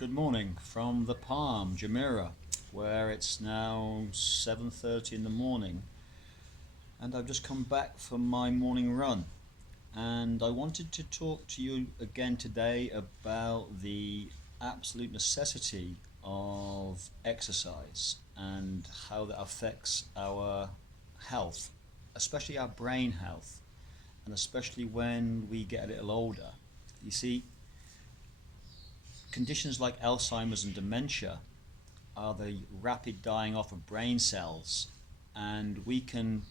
Good morning from the Palm, Jumeirah, where it's now 7:30 in the morning, and I've just come back from my morning run. And I wanted to talk to you again today about the absolute necessity of exercise and how that affects our health, especially our brain health, and especially when we get a little older. You see, conditions like Alzheimer's and dementia are the rapid dying off of brain cells, and we can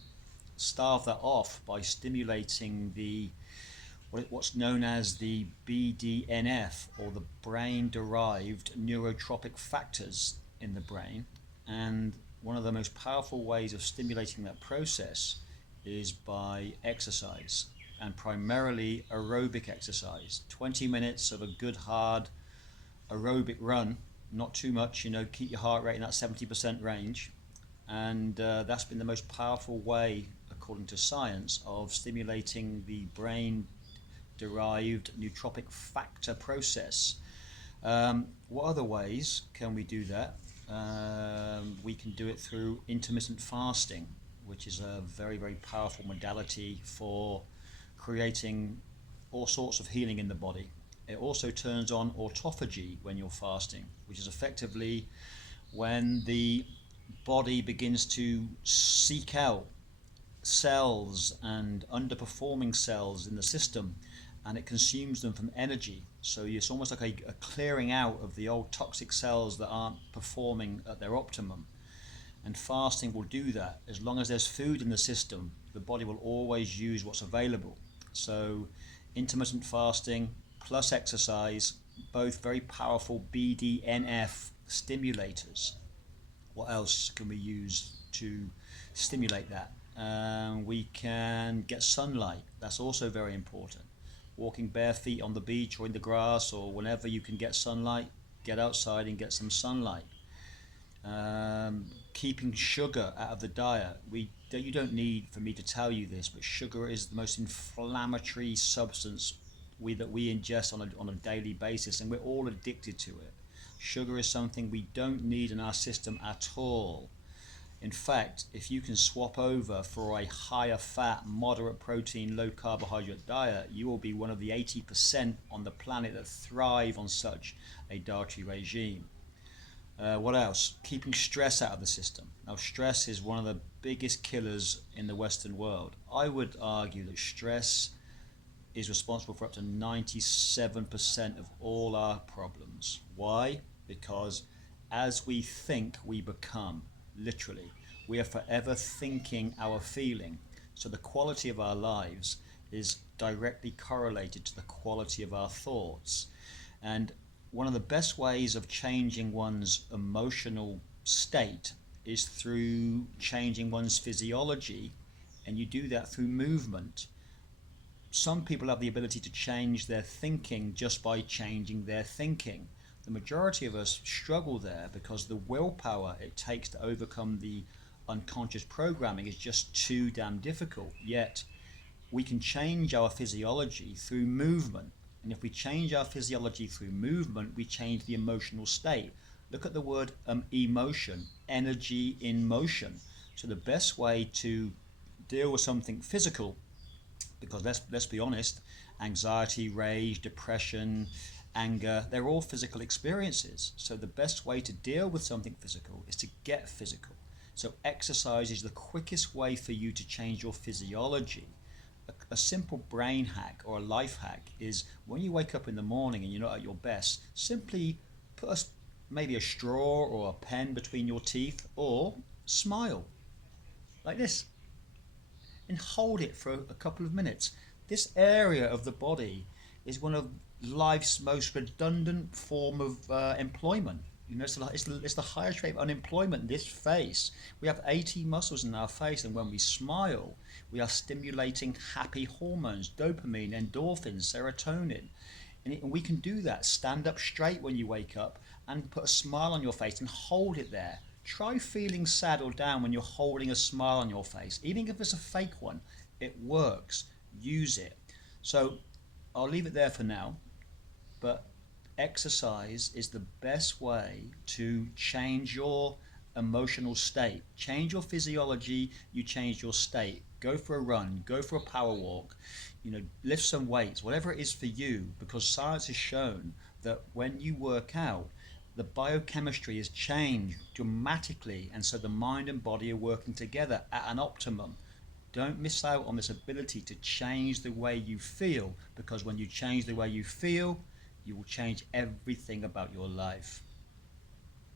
starve that off by stimulating the what's known as the BDNF, or the brain derived neurotropic factors in the brain. And one of the most powerful ways of stimulating that process is by exercise, and primarily aerobic exercise. 20 minutes of a good hard aerobic run, not too much, keep your heart rate in that 70% range. And that's been the most powerful way, according to science, of stimulating the brain derived nootropic factor process. What other ways can we do that? We can do it through intermittent fasting, which is a very, very powerful modality for creating all sorts of healing in the body. It also turns on autophagy when you're fasting, which is effectively when the body begins to seek out cells and underperforming cells in the system, and it consumes them from energy. So it's almost like a clearing out of the old toxic cells that aren't performing at their optimum. And fasting will do that. As long as there's food in the system, the body will always use what's available. So intermittent fasting plus exercise, both very powerful BDNF stimulators. What else can we use to stimulate that? We can get sunlight. That's also very important. Walking bare feet on the beach or in the grass, or whenever you can get sunlight, get outside and get some sunlight. Keeping sugar out of the diet. You don't need for me to tell you this, but sugar is the most inflammatory substance that we ingest on a daily basis, and we're all addicted to it. Sugar is something we don't need in our system at all. In fact, if you can swap over for a higher fat, moderate protein, low carbohydrate diet, you will be one of the 80% on the planet that thrive on such a dietary regime. What else? Keeping stress out of the system. Now, stress is one of the biggest killers in the Western world. I would argue that stress is responsible for up to 97% of all our problems. Why? Because as we think, we become. Literally, we are forever thinking our feeling. So the quality of our lives is directly correlated to the quality of our thoughts. And one of the best ways of changing one's emotional state is through changing one's physiology, and you do that through movement. Some people have the ability to change their thinking just by changing their thinking. The majority of us struggle there because the willpower it takes to overcome the unconscious programming is just too damn difficult. Yet we can change our physiology through movement. And if we change our physiology through movement, we change the emotional state. Look at the word emotion, energy in motion. So the best way to deal with something physical, because let's be honest, anxiety, rage, depression, anger, they're all physical experiences. So the best way to deal with something physical is to get physical. So exercise is the quickest way for you to change your physiology. A simple brain hack or a life hack is when you wake up in the morning and you're not at your best, simply put maybe a straw or a pen between your teeth, or smile like this and hold it for a couple of minutes. This area of the body is one of life's most redundant form of employment. It's the highest rate of unemployment. This face, we have 80 muscles in our face, and when we smile, we are stimulating happy hormones, dopamine, endorphins, serotonin. And we can do that. Stand up straight when you wake up and put a smile on your face and hold it there. Try feeling sad or down when you're holding a smile on your face. Even if it's a fake one, it works. Use it. So I'll leave it there for now, but exercise is the best way to change your emotional state, change your physiology. You change your state. Go for a run, go for a power walk, lift some weights, whatever it is for you, because science has shown that when you work out, the biochemistry is changed dramatically, and so the mind and body are working together at an optimum. Don't miss out on this ability to change the way you feel, because when you change the way you feel, you will change everything about your life.